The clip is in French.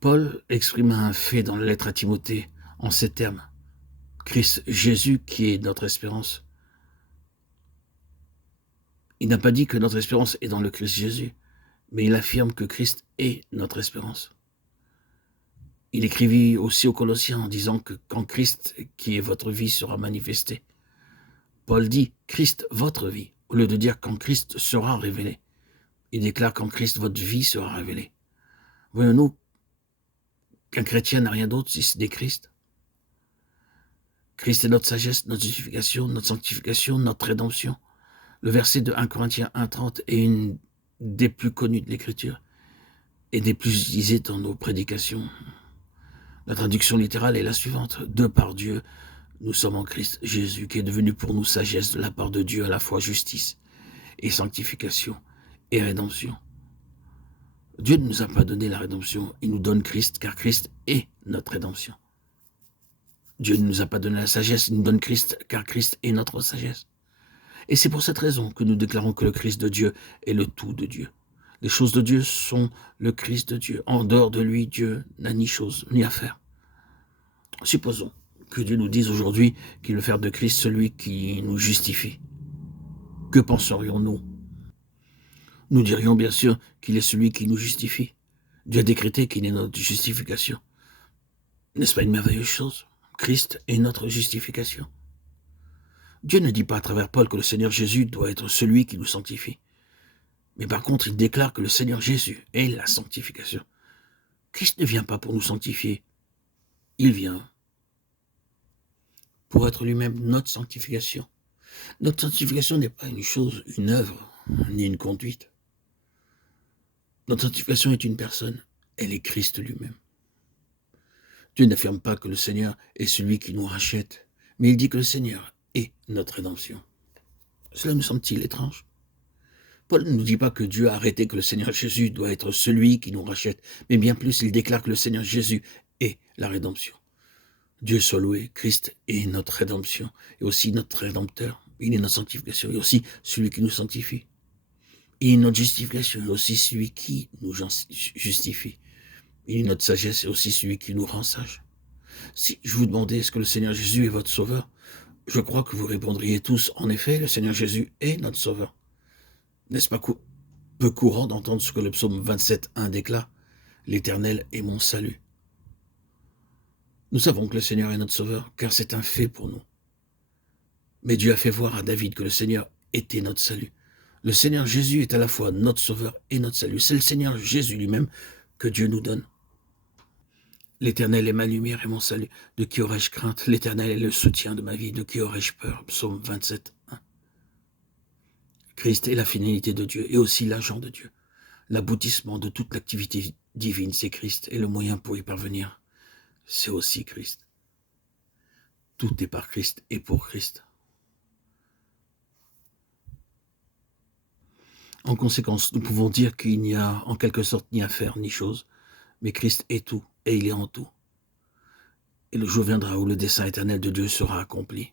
Paul exprime un fait dans la lettre à Timothée en ces termes. Christ Jésus qui est notre espérance. Il n'a pas dit que notre espérance est dans le Christ Jésus, mais il affirme que Christ est notre espérance. Il écrivit aussi aux Colossiens en disant que quand Christ, qui est votre vie, sera manifesté, Paul dit Christ, votre vie, au lieu de dire quand Christ sera révélé. Il déclare quand Christ, votre vie sera révélée. Voyons-nous qu'un chrétien n'a rien d'autre si ce n'est Christ. Christ est notre sagesse, notre justification, notre sanctification, notre rédemption. Le verset de 1 Corinthiens 1,30 est une des plus connues de l'Écriture et des plus utilisées dans nos prédications. La traduction littérale est la suivante. De par Dieu, nous sommes en Christ Jésus, qui est devenu pour nous sagesse de la part de Dieu, à la fois justice et sanctification et rédemption. Dieu ne nous a pas donné la rédemption, il nous donne Christ, car Christ est notre rédemption. Dieu ne nous a pas donné la sagesse, il nous donne Christ, car Christ est notre sagesse. Et c'est pour cette raison que nous déclarons que le Christ de Dieu est le tout de Dieu. Les choses de Dieu sont le Christ de Dieu. En dehors de lui, Dieu n'a ni chose ni affaire. Supposons que Dieu nous dise aujourd'hui qu'il veut faire de Christ celui qui nous justifie. Que penserions-nous? Nous dirions bien sûr qu'il est celui qui nous justifie. Dieu a décrété qu'il est notre justification. N'est-ce pas une merveilleuse chose? Christ est notre justification. Dieu ne dit pas à travers Paul que le Seigneur Jésus doit être celui qui nous sanctifie. Mais par contre, il déclare que le Seigneur Jésus est la sanctification. Christ ne vient pas pour nous sanctifier. Il vient pour être lui-même notre sanctification. Notre sanctification n'est pas une chose, une œuvre, ni une conduite. Notre sanctification est une personne. Elle est Christ lui-même. Dieu n'affirme pas que le Seigneur est celui qui nous rachète, mais il dit que le Seigneur est notre rédemption. Cela nous semble-t-il étrange? Paul ne nous dit pas que Dieu a arrêté que le Seigneur Jésus doit être celui qui nous rachète, mais bien plus, il déclare que le Seigneur Jésus est la rédemption. Dieu soit loué, Christ est notre rédemption, et aussi notre rédempteur. Il est notre sanctification, et aussi celui qui nous sanctifie. Il est notre justification, et aussi celui qui nous justifie. Il est notre sagesse, et aussi celui qui nous rend sages. Si je vous demandais est-ce que le Seigneur Jésus est votre sauveur, je crois que vous répondriez tous, en effet, le Seigneur Jésus est notre sauveur. N'est-ce pas peu courant d'entendre ce que le psaume 27:1 déclare? L'Éternel est mon salut. Nous savons que le Seigneur est notre sauveur, car c'est un fait pour nous. Mais Dieu a fait voir à David que le Seigneur était notre salut. Le Seigneur Jésus est à la fois notre sauveur et notre salut. C'est le Seigneur Jésus lui-même que Dieu nous donne. L'Éternel est ma lumière et mon salut. De qui aurais-je crainte? L'Éternel est le soutien de ma vie. De qui aurais-je peur? Psaume 27:1. Christ est la finalité de Dieu et aussi l'agent de Dieu. L'aboutissement de toute l'activité divine, c'est Christ, et le moyen pour y parvenir, c'est aussi Christ. Tout est par Christ et pour Christ. En conséquence, nous pouvons dire qu'il n'y a en quelque sorte ni affaire ni chose, mais Christ est tout et il est en tout. Et le jour viendra où le dessein éternel de Dieu sera accompli.